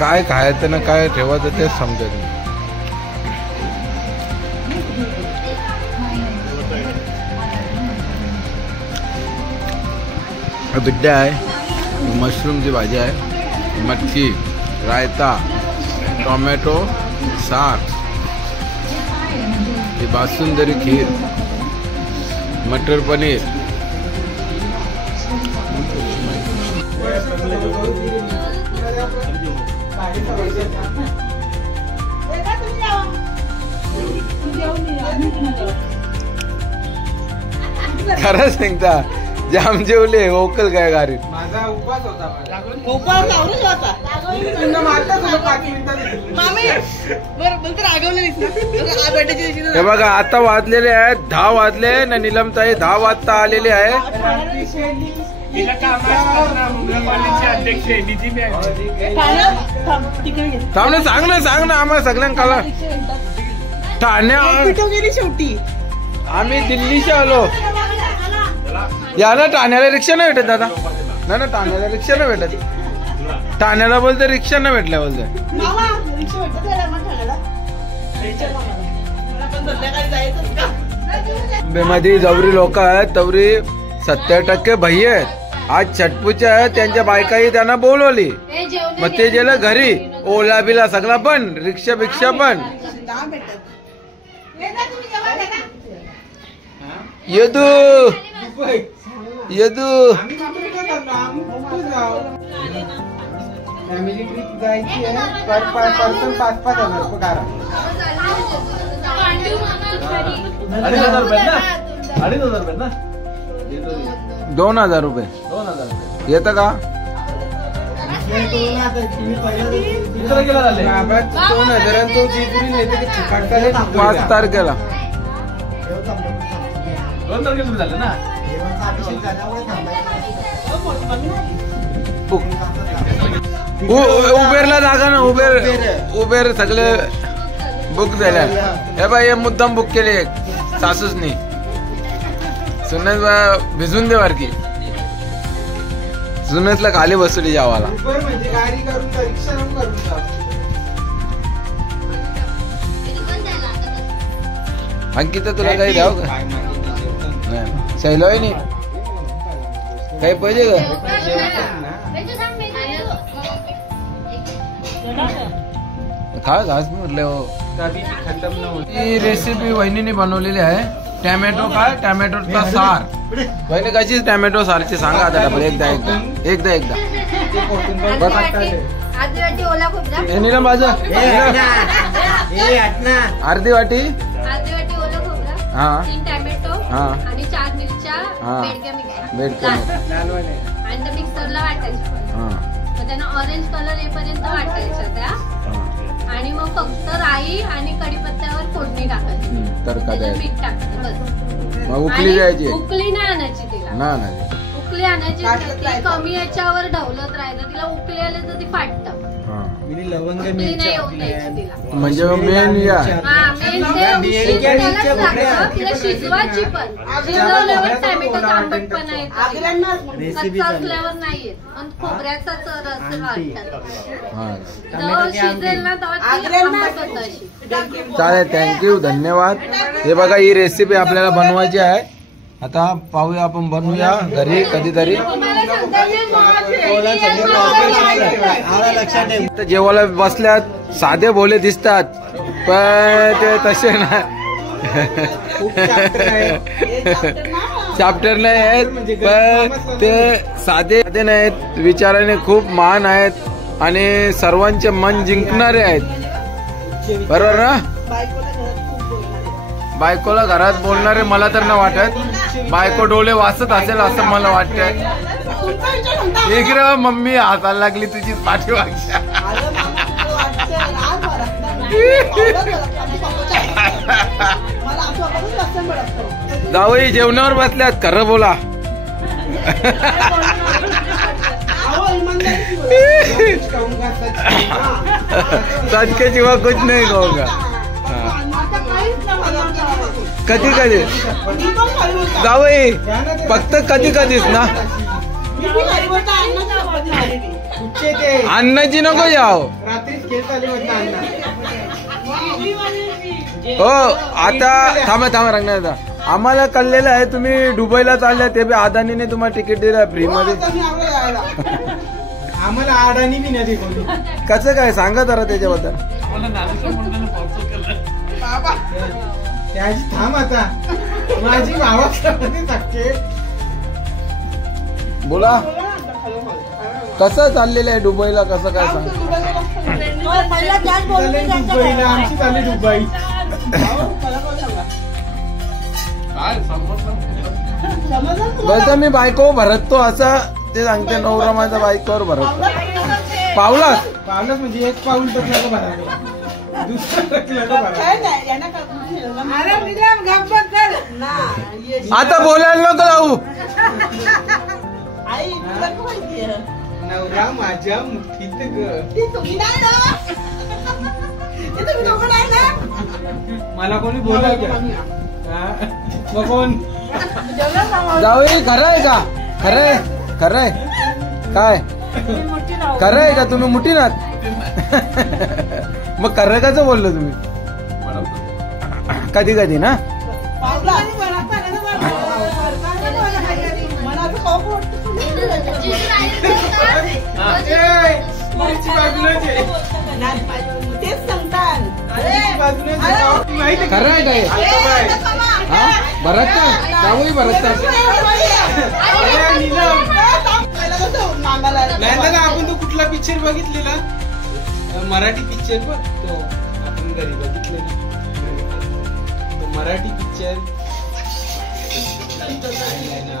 काय खायचं ना काय ठेवायचं तेच समजत नाही. बिड्डा आहे, मशरूमची भाजी आहे, मटकी, रायता, टोमॅटो, सार, बासुंदी खीर, मटर पनीर, खरं सांगता जाम जेवले. ओकल काय गाडी माझा उपवास होता. हे बघा आता वाजलेले आहेत 10 वाजले ना. नीलमताई 10 वाजता आलेले आहे. सांग ना आम्हाला सगळ्यांना. शेवटी आम्ही दिल्लीशी आलो. याला ठाण्याला रिक्षा नाही भेटत दादा. नाही ना ठाण्याला रिक्षा नाही भेटत. ठाण्याला बोलते रिक्षा नाही भेटल्या बोलते. मध्ये जवरी लोक आहेत तवरी 70% भैया आहेत. आज छटपूचे आहेत. त्यांच्या बायकाही त्यांना बोलवली. मग ते गेलं घरी. ओला बिला सगळा पण रिक्षा भिक्षा पण. येदू फॅमिली ट्रिप जायची आहे. पर पर्सन 5,000 रुपये करा. 2,500 रुपये ना. 2,500 ना. 2,000 रुपये येतं का? 5 तारखेला 2 तारखेला झालं ना. उबेरला जागा ना. उबेर सगळे बुक झाल्या. हे बाई हे मुद्दाम बुक केले. सासूसनी सुनस भिजून दे बारकी. सुनसला खाली बसवली जावाला. अंकिता तुला काही द्याव का? शैलो आहे नाही काही पाहिजे का? खा घास म्हटले हो. ही रेसिपी वहिनीने बनवलेली आहे. टॅमॅटो काय टॅमॅटोचा सार. वहिनी कशी टॅमॅटो सारची सांगा आता डबल. एकदा नीलम बाजू अर्धी वाटी. हा टॅमॅटो आणि 4 मिरच्या बेडक्या आणि मिक्सरला वाटायच्या. मग त्यांना ऑरेंज कलर येईपर्यंत वाटायच्या त्या. आणि मग फक्त राई आणि कढीपत्त्यावर फोडणी टाकायची. तडका मीठ टाकायचं बस. मग उकळी द्यायची. उकळी नाही आणायची तिला. नाही उकळी आणायची. कमी याच्यावर ढवलत राहिलं. तिला उकळी आले तर ती फाटतं. लवंग म्हणजे मेन या तिला शिजवायची पण. शिजवल्यावर टॅमॅटोचा आंबटपणा येतो. असल्यावर नाही येत. पण खोबऱ्याचा रस वाटतात. शिजेल ना तेव्हा. चालेल. थँक्यू धन्यवाद. हे बघा ही रेसिपी आपल्याला बनवायची आहे. आता पाहूया आपण बनवूया घरी कधीतरी. जेवायला बसल्यात साधे भोले दिसतात पण ते तसे ना. चॅप्टर नाही आहेत पण ते साधे नाहीत. विचाराने खूप महान आहेत आणि सर्वांचे मन जिंकणारे आहेत. बरोबर ना? बायकोला घरात बोलणारे मला तर नाही वाटत. बायको डोळे वाचत असेल असं मला वाटतंय. इकडे मम्मी हाताला लागली तुझी पाठीमागच्या. जावई जेवणावर बसल्यात. खरं बोला. सच के सिवा कुछ नहीं कहूँगा. कधी कधी जावई फक्त कधी कधीच ना. अन्नाची नको जाव. हो आता थांबा रंगनाथ. आम्हाला कळलेलं आहे तुम्ही दुबईला चालले, ते बी अदानीने तुम्हाला तिकीट दिलं फ्री मध्ये. आम्हाला अडाणी बी नाही कोणी. कसं काय सांगा जरा त्याच्याबद्दल. त्याची थांब आता माझी भावामध्ये टक्के बोला कसं चाललेलं आहे दुबईला, कसं काय सांग. दुबईला आमची चालली दुबई. बरं मी बायको भरतो असं ते सांगते. नवरा माझा बायकोवर भरतो. पावलाच म्हणजे एक पाऊल तर भरावे, आता बोलायला नको जाऊ. नवरा माझ्या मुठीत मला कोणी बोलायचं कोण जाऊ. खरं आहे का? खरंय खरंय काय खरं आहे का? तुम्ही मुठी नात मग खरं कसं बोललो तुम्ही? कधी कधी ना. खरं आहे काय? हा भरत का जाऊही भरत का? आपण तो कुठला पिक्चर बघितलेला? मराठी पिक्चर बघ तो आपण घरी बघितलेला तो मराठी पिक्चर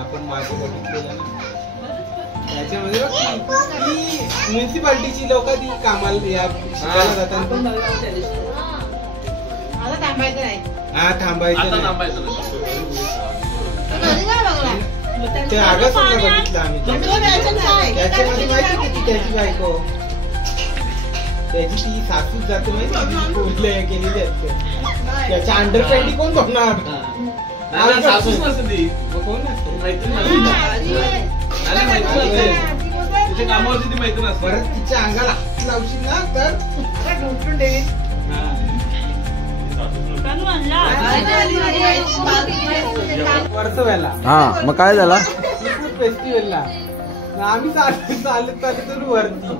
आपण मागे बघितलेला ना. त्याच्यामध्ये ती म्युन्सिपाल्टीची लोक ती कामाला या शिकायला जातात. हा थांबायचं ते आगच बघितलं आम्ही. त्याच्यामध्ये माहिती किती त्याची बायको त्याची ती सासूच जाते माहिती केलेली असते. त्याच्या अंडरपॅन्टी कोण बघणार? सासूच नसते ती. कोण असते? तिच्या कामावरती ती मैत्रीण असते. परत तिच्या अंगाला हात लावशील ना तर उठून दे. वर्सोव्याला हा मग काय झाला? फेस्टिवलला आम्ही चालत तर वरती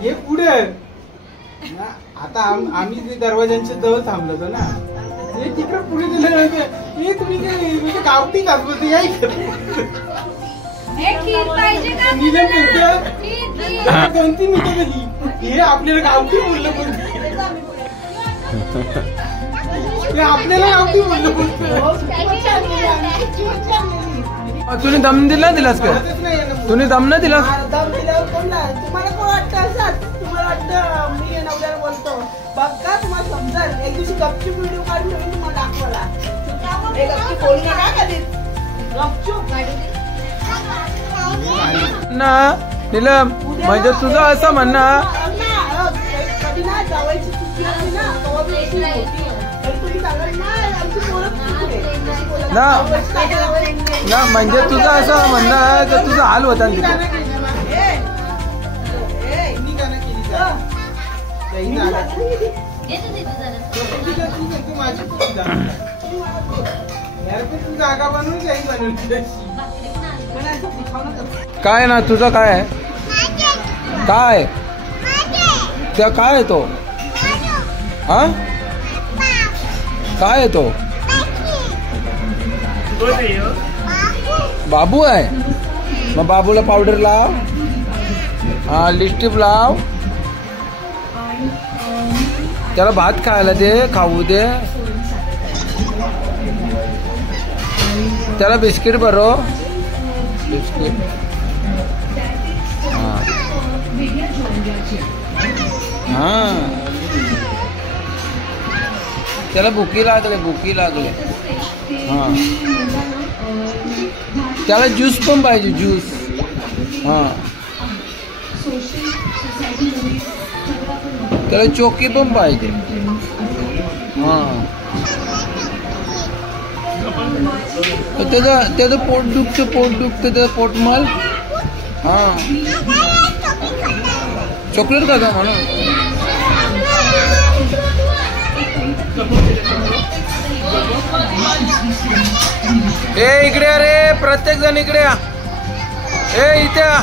हे पुढे आता आम्ही ते दरवाजांच्या जवळ थांबलो होतो ना. हे तिकडे पुढे दिलं हे तुम्ही काय गावठी कागद यायचं 2-3 मिनिटं झाली. हे आपल्याला गावठी बोललं ते आपल्याला गावठी बोललं. तुम्ही दम दिलास का? तुम्ही दम न दिलास? दम दिल्यावर तुम्हाला कोण वाटतं असं? तुम्हाला वाटतं मी नवऱ्याला बोलतो बघा तुम्हाला समजेल. एक दिवशी गपचूप व्हिडिओ काढून ठेवून तुम्हाला दाखवला. गपचूप बोलू नका कधी. गपचूप ना नीलम म्हणजे तुझं असं म्हणणं कधी ना जावायची चुकी असते ना तुम्ही सांगाल ना म्हणजे तुझं असं म्हणणं की तुझं हाल होता जागा बनवून काय ना तुझं काय आहे? काय त्या काय आहे तो? हा काय आहे तो? बाबू आहे. मग बाबूला पावडर लाव, हा लिपस्टिक लाव, त्याला भात खायला दे, खाऊ दे, त्याला बिस्किट भरो बिस्किट. हा त्याला भुकी लागले. हा त्याला ज्यूस पण पाहिजे, ज्यूस. हा त्याला चोकी पण पाहिजे. हा त्याचं पोट दुखतं त्याचं पोटमाल. हा चॉकलेट का म्हणून ए इकडे अरे प्रत्येक जण इकडे या. ए इथे या.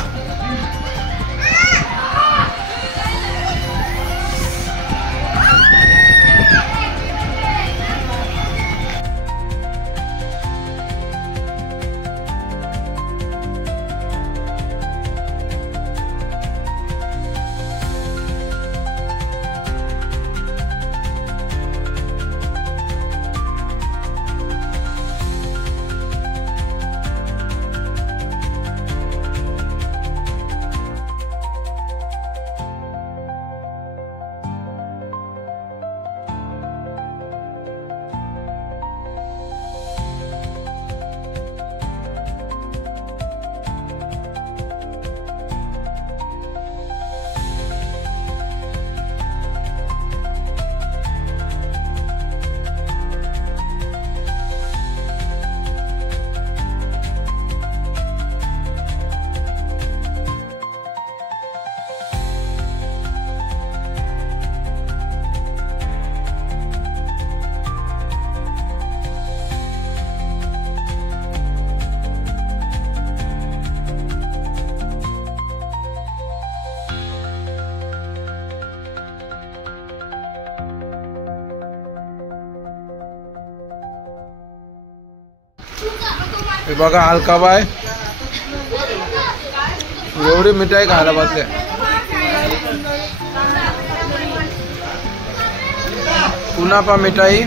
हे बघा अलकाबाई एवढी मिठाई खायला बसले. कुनाफा मिठाई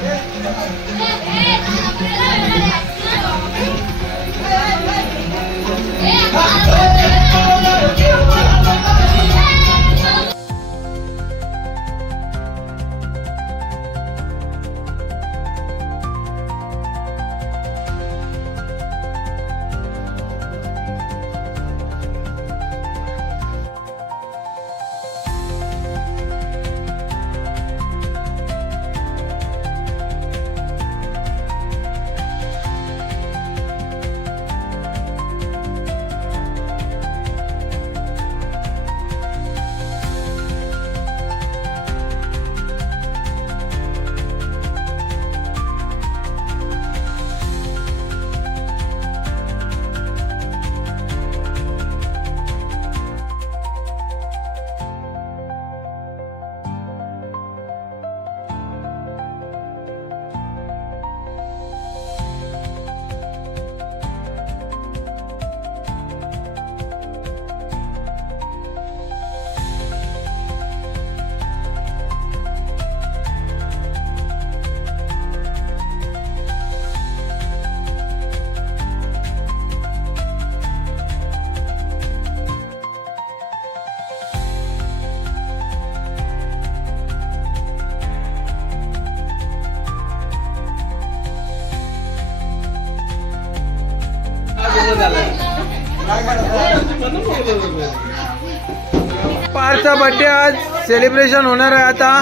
पार्थचा बर्थडे आज सेलिब्रेशन होणार आहे. आता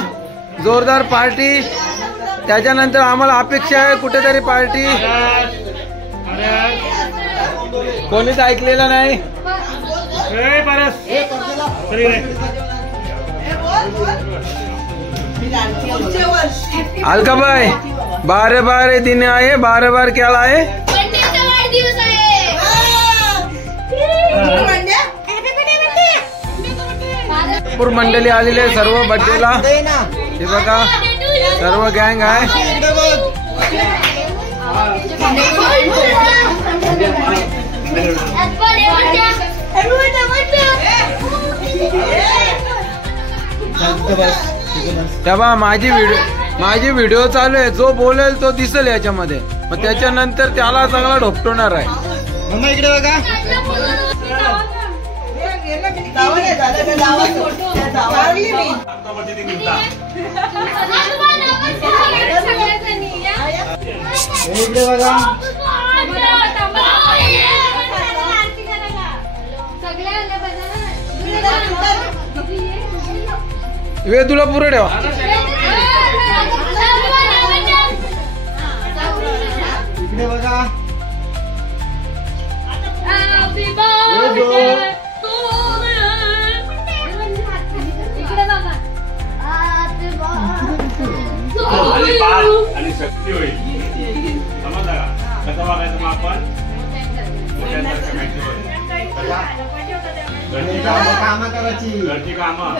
जोरदार पार्टी. त्याच्यानंतर आम्हाला अपेक्षा आहे कुठेतरी पार्टी. कोणीच ऐकलेलं नाही. अलका भाई 12 दिन आहे 12 क्या लाए. भरपूर मंडळी आलेली आहे सर्व बर्थडेला. हे बघा सर्व गँग आहे. तेव्हा माझी व्हिडिओ चालू आहे. जो बोलेल तो दिसेल याच्यामध्ये. मग त्याच्यानंतर त्याला चांगला ढोपटवणार आहे. इकडे बघा सगळ्या वे तुला पुरं ठेवा. इकडे बघा. आणि शक्ती होईल. समजला का कसं बघायचं मग आपण कामं करायची. घरची कामं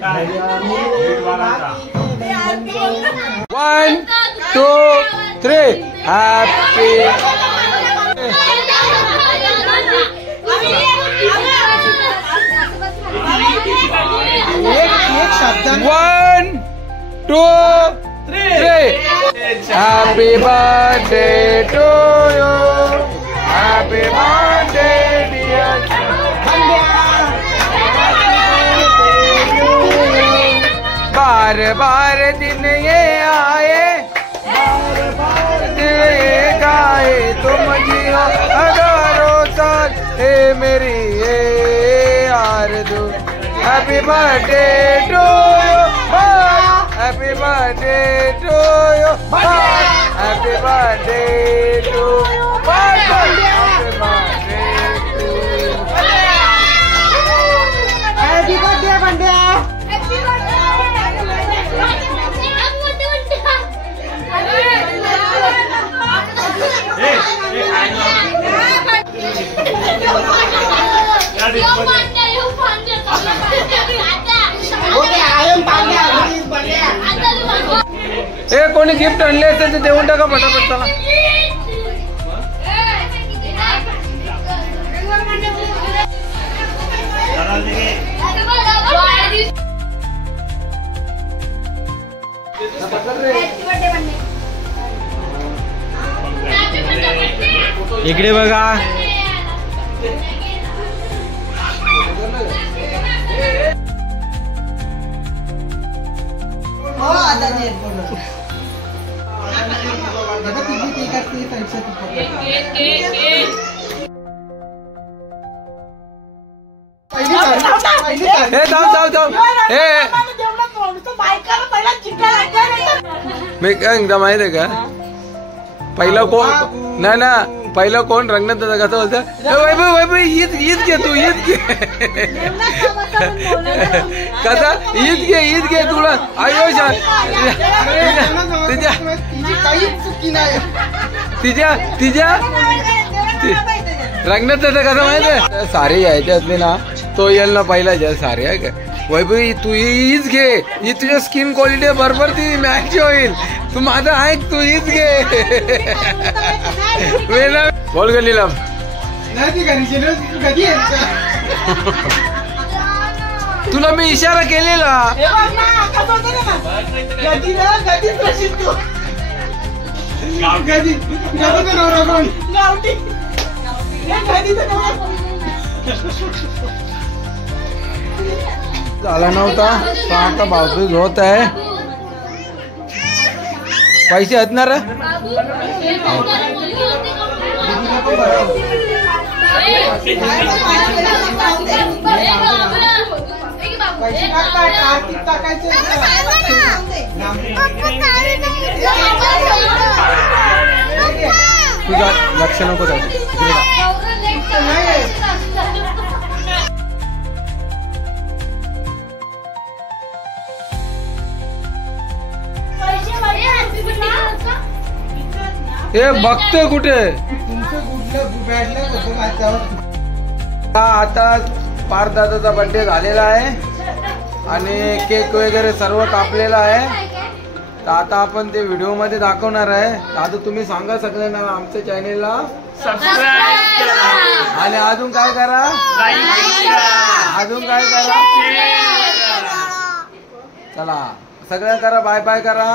काय 1 2 3 हॅपी. एक शब्द 1 2 3 happy birthday to you. Happy birthday dear. बार बार दिन ये आए, बार बार दिन ये गाए, तुम जियो हजारों साल, हे मेरी ये आरज़ू. Happy birthday to you, happy birthday to you, happy birthday to you, happy birthday to you. Happy birthday बंड्या. ए कोणी गिफ्ट आणले असेल तर देऊन टाका पटापट. चला इकडे बघा. मी काय एकदा माहित आहे का पहिलं कोण नाही ना पहिलं कोण रंगनाथ दादा कसं बोलतं वैभव वैभव हीच घे तू हीच घे कसा हीच घे तुला आयुष्य तिच्या रंगनाथ दादा कसं माहित आहे सारे यायचे असले ना तो येईल ना पहिला ज्या सारे आहे का वैभव तू हीच घे ही तुझ्या स्किन क्वालिटी बरोबर ती मॅच होईल तू माझं ऐक तू हीच घे बोल गलीला तुला मी इशारा केलेला झाला नव्हता तो आता भाऊबीज होत आहे पैसे आहेत ना रे तुझा लक्ष नको जाऊ हे बघतोय कुठे आता पार्थ दादाचा बर्थडे झालेला आहे आणि केक वगैरे सर्व कापलेला आहे तर आता आपण ते व्हिडिओ मध्ये दाखवणार आहे आता तुम्ही सांगा सगळ्यांना आमच्या चॅनेलला सबस्क्राईब करा आणि अजून काय करा अजून काय करा चला सगळं करा बाय बाय करा